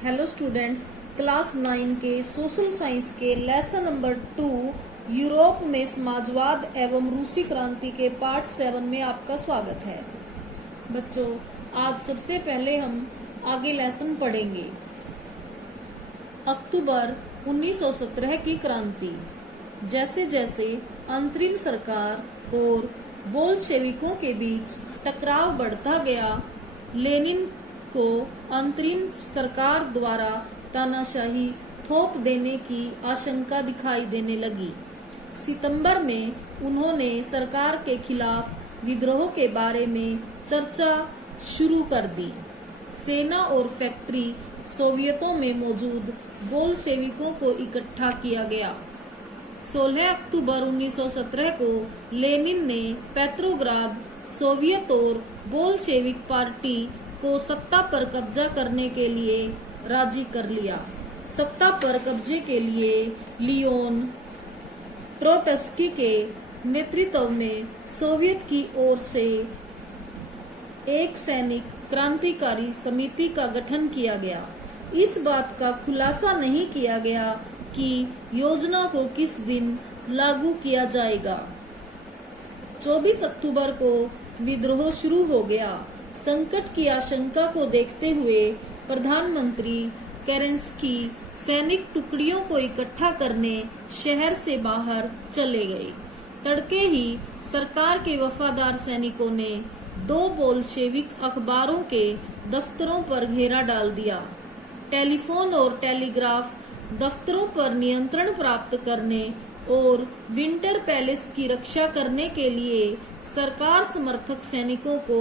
Hello students, class 9 के social science के lesson number 2 Europe में समाजवाद एवं रूसी क्रांति के पार्ट 7 में आपका स्वागत है। बच्चों, आज सबसे पहले हम आगे लेसन पढ़ेंगे। अक्टूबर 1917 की क्रांति। जैसे जैसे अंतरिम सरकार और बोल्शेविकों के बीच टकराव बढ़ता गया, लेनिन को अंतरिम सरकार द्वारा तानाशाही थोप देने की आशंका दिखाई देने लगी। सितंबर में उन्होंने सरकार के खिलाफ विद्रोह के बारे में चर्चा शुरू कर दी। सेना और फैक्ट्री सोवियतों में मौजूद बोल्शेविकों को इकट्ठा किया गया। 16 अक्टूबर 1917 को लेनिन ने पेट्रोग्राद सोवियत और बोल्शेविक पार्टी को सत्ता पर कब्जा करने के लिए राजी कर लिया। सत्ता पर कब्जे के लिए लियोन ट्रोट्स्की के नेतृत्व में सोवियत की ओर से एक सैनिक क्रांतिकारी समिति का गठन किया गया। इस बात का खुलासा नहीं किया गया कि योजना को किस दिन लागू किया जाएगा। 24 अक्टूबर को विद्रोह शुरू हो गया। संकट की आशंका को देखते हुए प्रधानमंत्री केरेंस्की सैनिक टुकड़ियों को इकट्ठा करने शहर से बाहर चले गए। तड़के ही सरकार के वफादार सैनिकों ने 2 बोल्शेविक अखबारों के दफ्तरों पर घेरा डाल दिया। टेलीफोन और टेलीग्राफ दफ्तरों पर नियंत्रण प्राप्त करने और विंटर पैलेस की रक्षा करने के लिए सरकार समर्थक सैनिकों को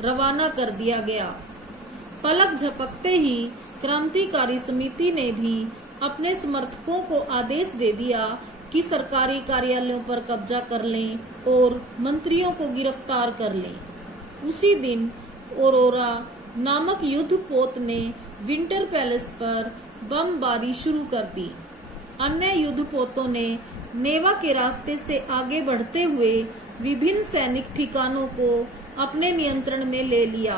रवाना कर दिया गया। पलक झपकते ही क्रांतिकारी समिति ने भी अपने समर्थकों को आदेश दे दिया कि सरकारी कार्यालयों पर कब्जा कर लें और मंत्रियों को गिरफ्तार कर लें। उसी दिन औरोरा नामक युद्धपोत ने विंटर पैलेस पर बमबारी शुरू कर दी। अन्य युद्धपोतों ने नेवा के रास्ते से आगे बढ़ते हुए विभिन्न सैनिक ठिकानों को अपने नियंत्रण में ले लिया।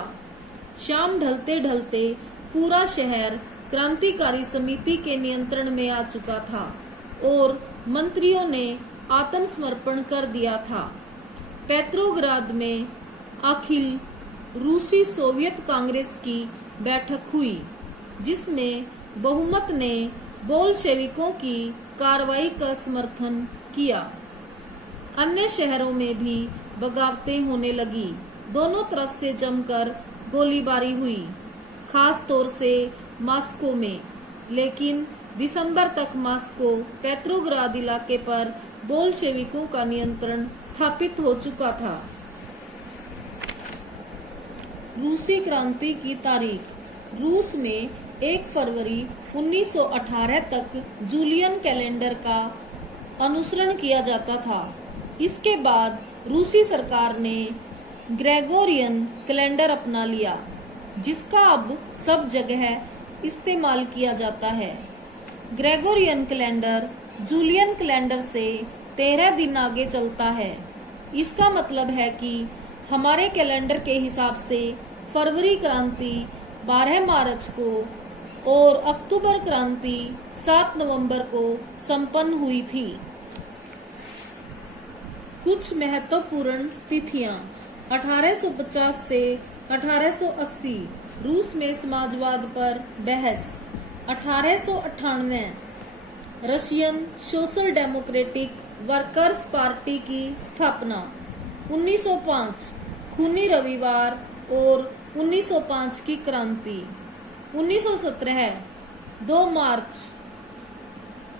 शाम ढलते ढलते पूरा शहर क्रांतिकारी समिति के नियंत्रण में आ चुका था और मंत्रियों ने आत्मसमर्पण कर दिया था। पेट्रोग्राद में अखिल रूसी सोवियत कांग्रेस की बैठक हुई, जिसमें बहुमत ने बोल्शेविकों की कार्रवाई का समर्थन किया। अन्य शहरों में भी बगावतें होने लगी। दोनों तरफ से जमकर गोलीबारी हुई, खास तौर से मॉस्को में। लेकिन दिसंबर तक मॉस्को पेट्रोग्राद इलाके पर बोल्शेविकों का नियंत्रण स्थापित हो चुका था। रूसी क्रांति की तारीख। रूस में 1 फरवरी 1918 तक जूलियन कैलेंडर का अनुसरण किया जाता था। इसके बाद रूसी सरकार ने ग्रेगोरियन कैलेंडर अपना लिया, जिसका अब सब जगह इस्तेमाल किया जाता है। ग्रेगोरियन कैलेंडर जूलियन कैलेंडर से 13 दिन आगे चलता है। इसका मतलब है कि हमारे कैलेंडर के हिसाब से फरवरी क्रांति 12 मार्च को और अक्टूबर क्रांति 7 नवंबर को संपन्न हुई थी। कुछ महत्वपूर्ण तिथियां। 1850 से 1880 रूस में समाजवाद पर बहस। 1898 Russian social democratic workers party की स्थापना। 1905 खूनी रविवार और 1905 की क्रांति। 1917 2 मार्च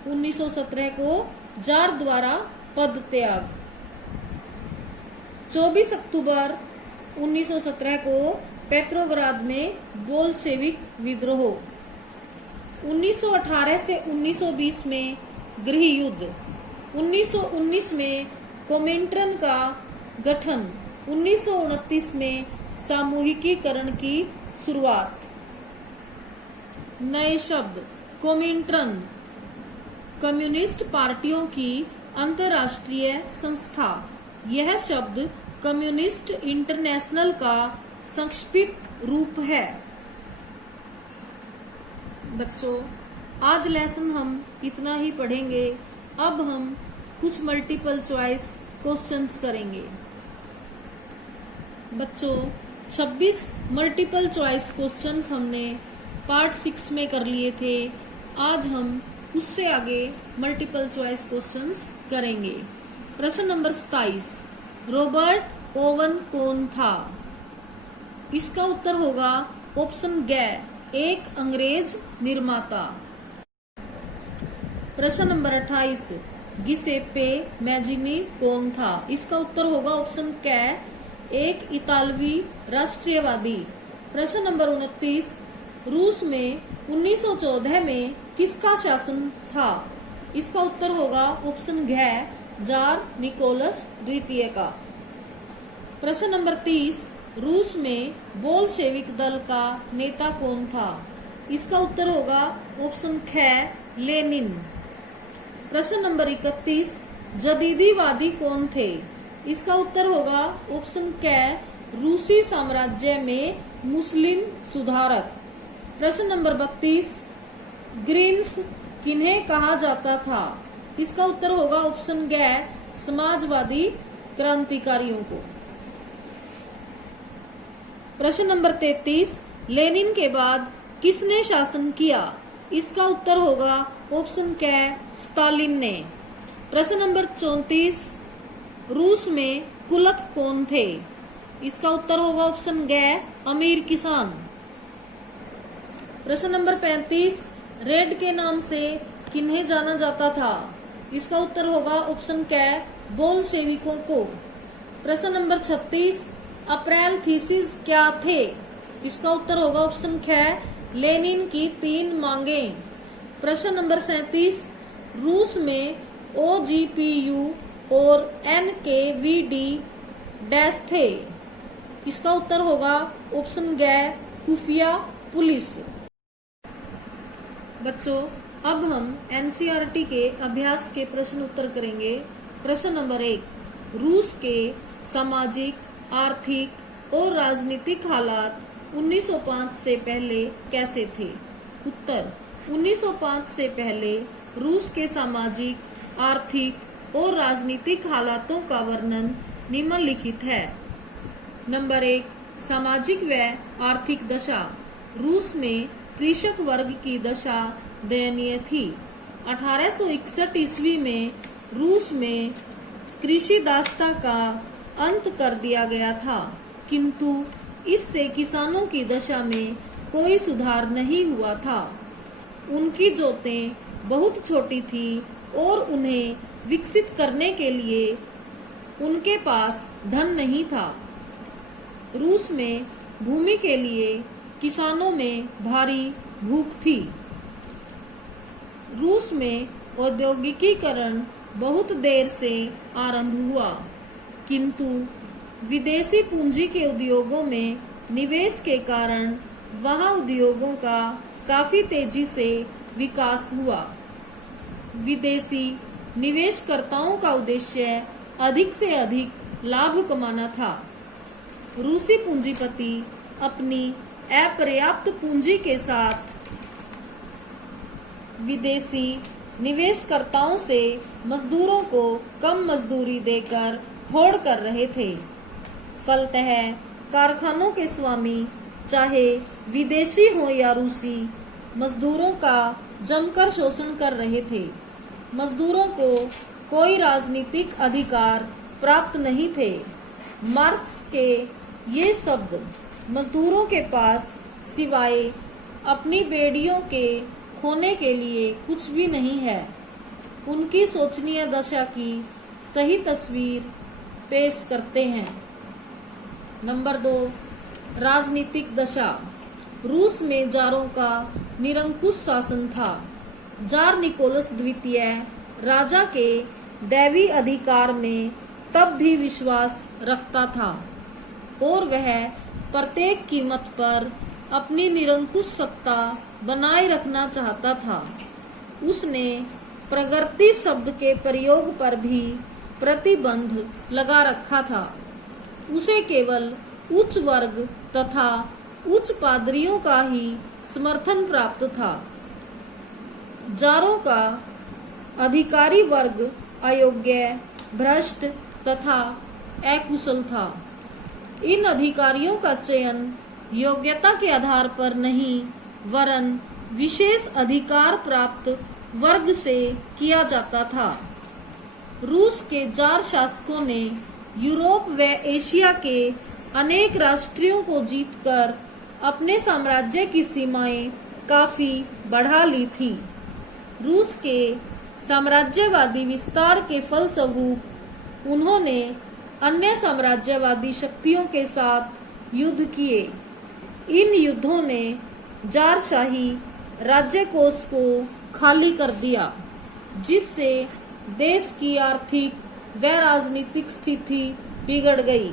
1917 को जार द्वारा पद त्याग। 24 अक्टूबर 1917 को पेट्रोग्राद में बोल्शेविक विद्रोह। 1918 से 1920 में गृह युद्ध। 1919 में कोमिंटर्न का गठन। 1929 में सामूहिकीकरण की शुरुआत। नए शब्द। कोमिंटर्न कम्युनिस्ट पार्टियों की अंतर्राष्ट्रीय संस्था। यह शब्द कम्युनिस्ट इंटरनेशनल का संक्षिप्त रूप है। बच्चों, आज लेसन हम इतना ही पढ़ेंगे। अब हम कुछ मल्टीपल चॉइस क्वेश्चंस करेंगे। बच्चों, 26 मल्टीपल चॉइस क्वेश्चंस हमने पार्ट 6 में कर लिए थे। आज हम उससे आगे मल्टीपल चॉइस क्वेश्चंस करेंगे। प्रश्न नंबर 27, रॉबर्ट ओवन कौन था? इसका उत्तर होगा ऑप्शन ग, एक अंग्रेज निर्माता। प्रश्न नंबर 28, गिसेप्पे मैजिनी कौन था? इसका उत्तर होगा ऑप्शन क, एक इतालवी राष्ट्रीयवादी। प्रश्न नंबर 29, रूस में 1914 में किसका शासन था? इसका उत्तर होगा ऑप्शन घ, जार निकोलस द्वितीय का। प्रश्न नंबर 30, रूस में बोल्शेविक दल का नेता कौन था? इसका उत्तर होगा ऑप्शन ख, लेनिन। प्रश्न नंबर 31, जदीदीवादी कौन थे? इसका उत्तर होगा ऑप्शन क, रूसी साम्राज्य में मुस्लिम सुधारक। प्रश्न नंबर 32, ग्रीन्स किन्हें कहा जाता था? इसका उत्तर होगा ऑप्शन ग, समाजवादी क्रांतिकारियों को। प्रश्न नंबर 33, लेनिन के बाद किसने शासन किया? इसका उत्तर होगा ऑप्शन क, स्टालिन ने। प्रश्न नंबर 34, रूस में कुलक कौन थे? इसका उत्तर होगा ऑप्शन ग, अमीर किसान। प्रश्न नंबर 35, रेड के नाम से किन्हें जाना जाता था? इसका उत्तर होगा ऑप्शन क, बोल्शेविकों को। प्रश्न नंबर 36, अप्रैल थीसिस क्या थे? इसका उत्तर होगा ऑप्शन ख, लेनिन की 3 मांगें। प्रश्न नंबर 37, रूस में OGPU और NKVD डैश थे? इसका उत्तर होगा ऑप्शन ग, खुफिया पुलिस। बच्चों, अब हम NCERT के अभ्यास के प्रश्न उत्तर करेंगे। प्रश्न नंबर 1, रूस के सामाजिक, आर्थिक और राजनीतिक हालात 1905 से पहले कैसे थे? उत्तर, 1905 से पहले रूस के सामाजिक, आर्थिक और राजनीतिक हालातों का वर्णन निम्नलिखित है। नंबर 1, सामाजिक व आर्थिक दशा। रूस में कृषक वर्ग की दशा दयनीय थी। 1861 ईस्वी में रूस में कृषि दासता का अंत कर दिया गया था, किंतु इससे किसानों की दशा में कोई सुधार नहीं हुआ था। उनकी जोतें बहुत छोटी थी और उन्हें विकसित करने के लिए उनके पास धन नहीं था। रूस में भूमि के लिए किसानों में भारी भूख थी। रूस में औद्योगिकीकरण बहुत देर से आरंभ हुआ, किंतु विदेशी पूंजी के उद्योगों में निवेश के कारण वहां उद्योगों का काफी तेजी से विकास हुआ। विदेशी निवेशकर्ताओं का उद्देश्य अधिक से अधिक लाभ कमाना था। रूसी पूंजीपति अपनी अपर्याप्त पूंजी के साथ विदेशी निवेशकर्ताओं से मजदूरों को कम मजदूरी देकर होड़ कर रहे थे। फलतः कारखानों के स्वामी, चाहे विदेशी हो या रूसी, मजदूरों का जमकर शोषण कर रहे थे। मजदूरों को कोई राजनीतिक अधिकार प्राप्त नहीं थे। मार्क्स के ये शब्द मजदूरों के पास सिवाय अपनी बेड़ियों के खोने के लिए कुछ भी नहीं है, उनकी शोचनीय दशा की सही तस्वीर पेश करते हैं। नंबर 2, राजनीतिक दशा। रूस में जारों का निरंकुश शासन था। जार निकोलस द्वितीय राजा के दैवी अधिकार में तब भी विश्वास रखता था और वह प्रत्येक कीमत पर अपनी निरंकुश सत्ता बनाए रखना चाहता था। उसने प्रगति शब्द के प्रयोग पर भी प्रतिबंध लगा रखा था। उसे केवल उच्च वर्ग तथा उच्च पादरियों का ही समर्थन प्राप्त था। जारों का अधिकारी वर्ग अयोग्य, भ्रष्ट तथा अकुशल था। इन अधिकारियों का चयन योग्यता के आधार पर नहीं वरन विशेष अधिकार प्राप्त वर्ग से किया जाता था। रूस के जार शासकों ने यूरोप व एशिया के अनेक राष्ट्रों को जीतकर अपने साम्राज्य की सीमाएं काफी बढ़ा ली थी। रूस के साम्राज्यवादी विस्तार के फलस्वरूप उन्होंने अन्य साम्राज्यवादी शक्तियों के साथ युद्ध किए। इन युद्धों ने जारशाही राज्य कोष को खाली कर दिया, जिससे देश की आर्थिक व राजनीतिक स्थिति बिगड़ गई।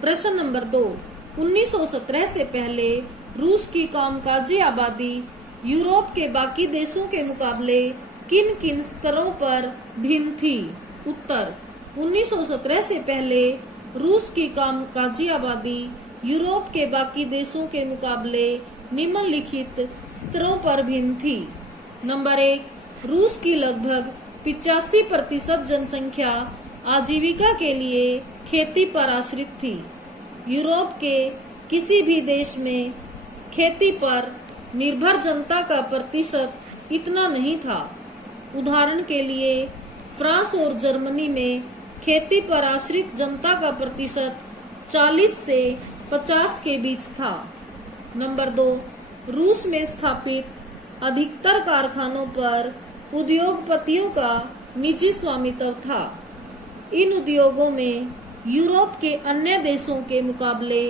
प्रश्न नंबर 2, 1917 से पहले रूस की कामकाजी आबादी यूरोप के बाकी देशों के मुकाबले किन किन स्तरों पर भिन्न थी? उत्तर, 1917 से पहले रूस की कामकाजी आबादी यूरोप के बाकी देशों के मुकाबले निम्नलिखित स्तरों पर भिन्न थी। नंबर 1, रूस की लगभग 85% जनसंख्या आजीविका के लिए खेती पर आश्रित थी। यूरोप के किसी भी देश में खेती पर निर्भर जनता का प्रतिशत इतना नहीं था। उदाहरण के लिए फ्रांस और जर्मनी में खेती पर आश्रित जनता का प्रतिशत 40 से 50 के बीच था। नंबर 2, रूस में स्थापित अधिकतर कारखानों पर उद्योगपतियों का निजी स्वामित्व था। इन उद्योगों में यूरोप के अन्य देशों के मुकाबले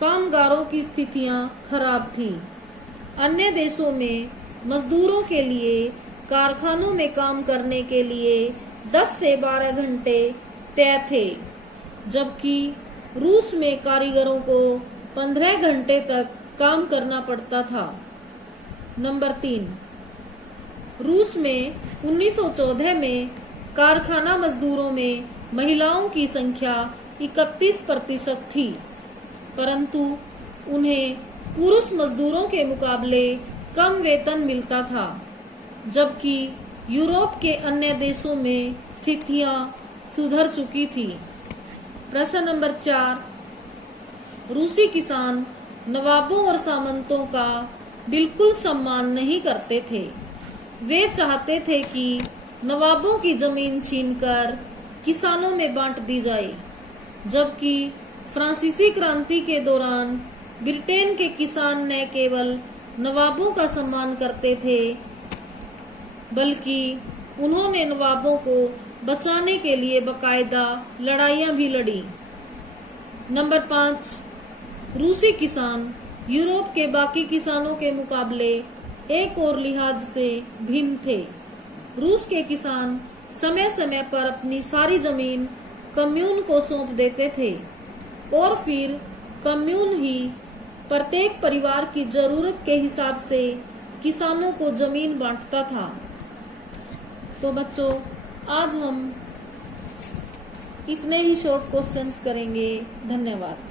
कामगारों की स्थितियां खराब थीं। अन्य देशों में मजदूरों के लिए कारखानों में काम करने के लिए 10 से 12 घंटे तय थे, जबकि रूस में कारीगरों को 15 घंटे तक काम करना पड़ता था। नंबर 3, रूस में 1914 में कारखाना मजदूरों में महिलाओं की संख्या 31% थी, परंतु उन्हें पुरुष मजदूरों के मुकाबले कम वेतन मिलता था, जबकि यूरोप के अन्य देशों में स्थितियां सुधर चुकी थी। प्रश्न नंबर 4, रूसी किसान नवाबों और सामंतों का बिल्कुल सम्मान नहीं करते थे। वे चाहते थे कि नवाबों की जमीन छीनकर किसानों में बांट दी जाए, जबकि फ्रांसीसी क्रांति के दौरान ब्रिटेन के किसान न केवल नवाबों का सम्मान करते थे, बल्कि उन्होंने नवाबों को बचाने के लिए बकायदा लड़ाइयां भी लड़ी। नंबर 5, रूसी किसान यूरोप के बाकी किसानों के मुकाबले एक और लिहाज से भिन्न थे। रूस के किसान समय समय पर अपनी सारी जमीन कम्यून को सौंप देते थे और फिर कम्यून ही प्रत्येक परिवार की जरूरत के हिसाब से किसानों को जमीन बांटता था। तो बच्चों, आज हम इतने ही शॉर्ट क्वेश्चंस करेंगे। धन्यवाद।